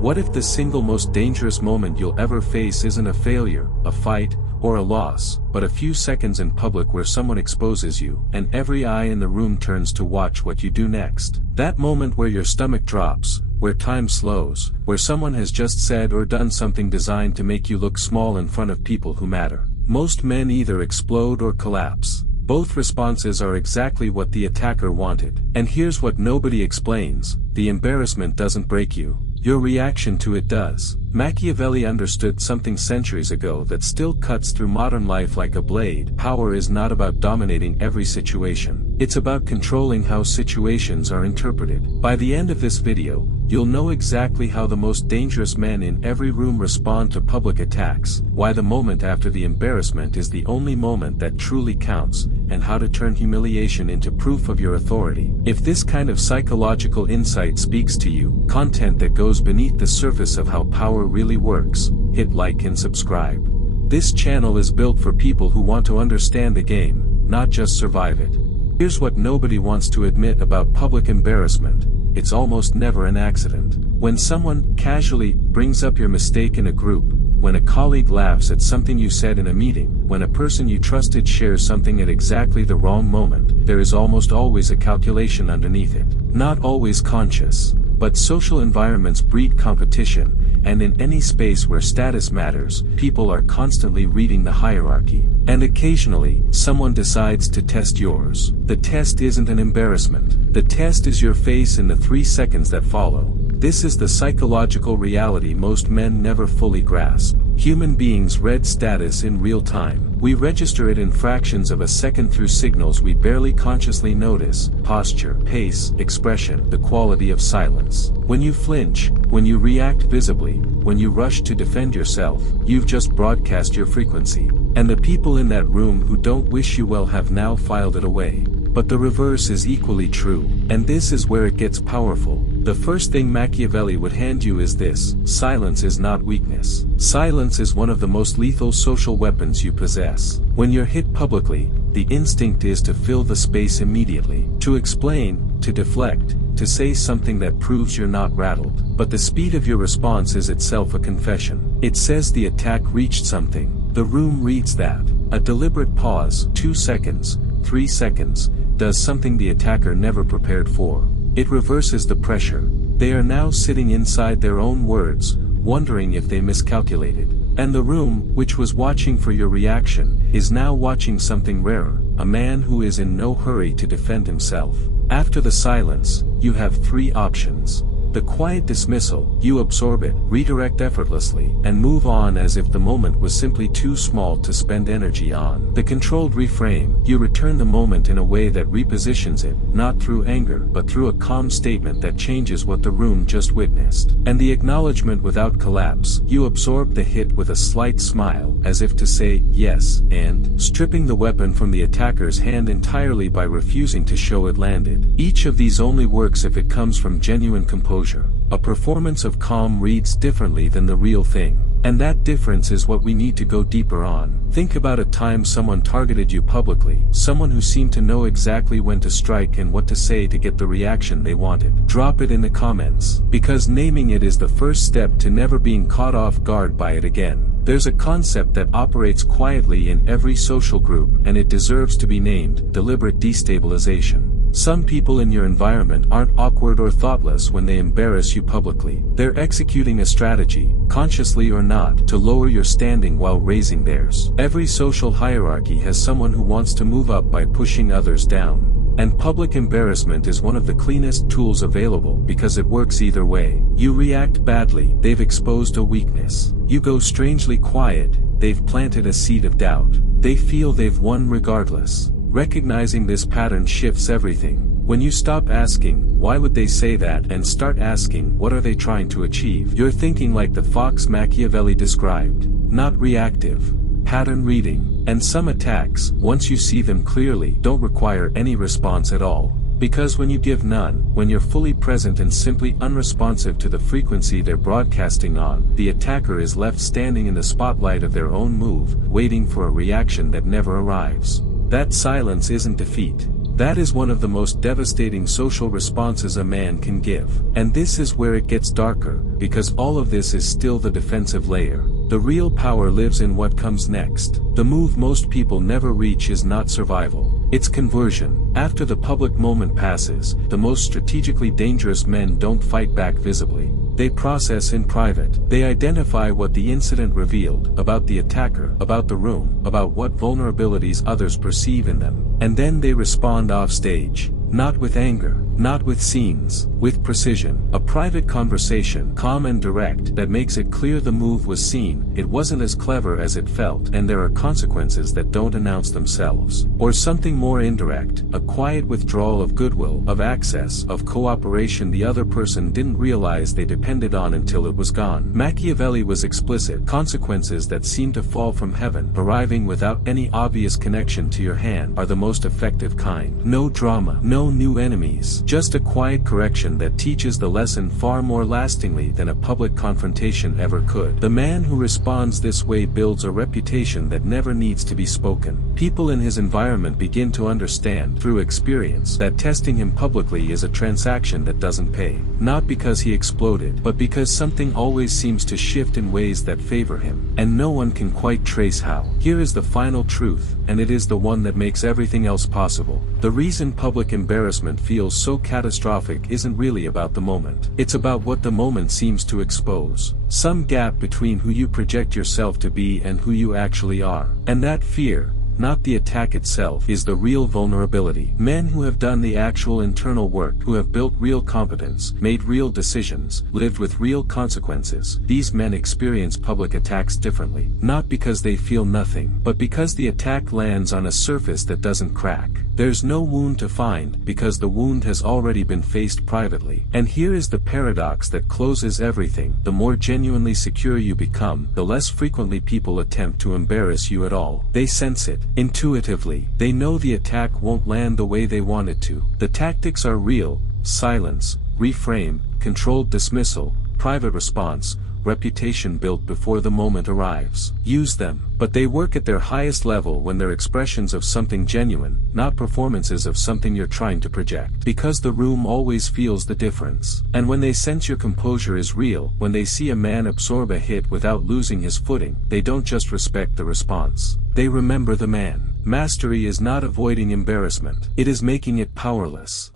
What if the single most dangerous moment you'll ever face isn't a failure, a fight, or a loss, but a few seconds in public where someone exposes you, and every eye in the room turns to watch what you do next? That moment where your stomach drops, where time slows, where someone has just said or done something designed to make you look small in front of people who matter. Most men either explode or collapse. Both responses are exactly what the attacker wanted. And here's what nobody explains: the embarrassment doesn't break you. Your reaction to it does. Machiavelli understood something centuries ago that still cuts through modern life like a blade. Power is not about dominating every situation. It's about controlling how situations are interpreted. By the end of this video, you'll know exactly how the most dangerous men in every room respond to public attacks, why the moment after the embarrassment is the only moment that truly counts, and how to turn humiliation into proof of your authority. If this kind of psychological insight speaks to you, content that goes beneath the surface of how power really works, hit like and subscribe. This channel is built for people who want to understand the game, not just survive it. Here's what nobody wants to admit about public embarrassment: it's almost never an accident. When someone casually brings up your mistake in a group, when a colleague laughs at something you said in a meeting, when a person you trusted shares something at exactly the wrong moment, there is almost always a calculation underneath it. Not always conscious, but social environments breed competition, and in any space where status matters, people are constantly reading the hierarchy. And occasionally, someone decides to test yours. The test isn't an embarrassment. The test is your face in the 3 seconds that follow. This is the psychological reality most men never fully grasp. Human beings read status in real time. We register it in fractions of a second through signals we barely consciously notice: posture, pace, expression, the quality of silence. When you flinch, when you react visibly, when you rush to defend yourself, you've just broadcast your frequency. And the people in that room who don't wish you well have now filed it away. But the reverse is equally true, and this is where it gets powerful. The first thing Machiavelli would hand you is this: silence is not weakness. Silence is one of the most lethal social weapons you possess. When you're hit publicly, the instinct is to fill the space immediately, to explain, to deflect, to say something that proves you're not rattled. But the speed of your response is itself a confession. It says the attack reached something. The room reads that. A deliberate pause, 2 seconds, 3 seconds, does something the attacker never prepared for. It reverses the pressure. They are now sitting inside their own words, wondering if they miscalculated. And the room, which was watching for your reaction, is now watching something rarer: a man who is in no hurry to defend himself. After the silence, you have 3 options. The quiet dismissal: you absorb it, redirect effortlessly, and move on as if the moment was simply too small to spend energy on. The controlled reframe: you return the moment in a way that repositions it, not through anger but through a calm statement that changes what the room just witnessed. And the acknowledgement without collapse: you absorb the hit with a slight smile, as if to say yes, and stripping the weapon from the attacker's hand entirely by refusing to show it landed. Each of these only works if it comes from genuine composure. A performance of calm reads differently than the real thing. And that difference is what we need to go deeper on. Think about a time someone targeted you publicly, someone who seemed to know exactly when to strike and what to say to get the reaction they wanted. Drop it in the comments, because naming it is the first step to never being caught off guard by it again. There's a concept that operates quietly in every social group, and it deserves to be named: deliberate destabilization. Some people in your environment aren't awkward or thoughtless when they embarrass you publicly. They're executing a strategy, consciously or not, to lower your standing while raising theirs. Every social hierarchy has someone who wants to move up by pushing others down. And public embarrassment is one of the cleanest tools available because it works either way. You react badly, they've exposed a weakness. You go strangely quiet, they've planted a seed of doubt. They feel they've won regardless. Recognizing this pattern shifts everything. When you stop asking, "Why would they say that?" and start asking, "What are they trying to achieve?" you're thinking like the fox Machiavelli described. Not reactive. Pattern reading. And some attacks, once you see them clearly, don't require any response at all. Because when you give none, when you're fully present and simply unresponsive to the frequency they're broadcasting on, the attacker is left standing in the spotlight of their own move, waiting for a reaction that never arrives. That silence isn't defeat. That is one of the most devastating social responses a man can give. And this is where it gets darker, because all of this is still the defensive layer. The real power lives in what comes next. The move most people never reach is not survival. It's conversion. After the public moment passes, the most strategically dangerous men don't fight back visibly. They process in private. They identify what the incident revealed, about the attacker, about the room, about what vulnerabilities others perceive in them. And then they respond off stage. Not with anger, not with scenes, with precision. A private conversation, calm and direct, that makes it clear the move was seen, it wasn't as clever as it felt, and there are consequences that don't announce themselves. Or something more indirect, a quiet withdrawal of goodwill, of access, of cooperation the other person didn't realize they depended on until it was gone. Machiavelli was explicit. Consequences that seem to fall from heaven, arriving without any obvious connection to your hand, are the most effective kind. No drama, no new enemies, just a quiet correction that teaches the lesson far more lastingly than a public confrontation ever could. The man who responds this way builds a reputation that never needs to be spoken. People in his environment begin to understand, through experience, that testing him publicly is a transaction that doesn't pay. Not because he exploded, but because something always seems to shift in ways that favor him, and no one can quite trace how. Here is the final truth, and it is the one that makes everything else possible. The reason public embarrassment feels so catastrophic isn't really about the moment. It's about what the moment seems to expose. Some gap between who you project yourself to be and who you actually are. And that fear, not the attack itself, is the real vulnerability. Men who have done the actual internal work, who have built real competence, made real decisions, lived with real consequences, these men experience public attacks differently. Not because they feel nothing, but because the attack lands on a surface that doesn't crack. There's no wound to find, because the wound has already been faced privately. And here is the paradox that closes everything. The more genuinely secure you become, the less frequently people attempt to embarrass you at all. They sense it. Intuitively, they know the attack won't land the way they want it to. The tactics are real: silence, reframe, controlled dismissal, private response, reputation built before the moment arrives. Use them, but they work at their highest level when they're expressions of something genuine, not performances of something you're trying to project. Because the room always feels the difference. And when they sense your composure is real, when they see a man absorb a hit without losing his footing, they don't just respect the response. They remember the man. Mastery is not avoiding embarrassment. It is making it powerless.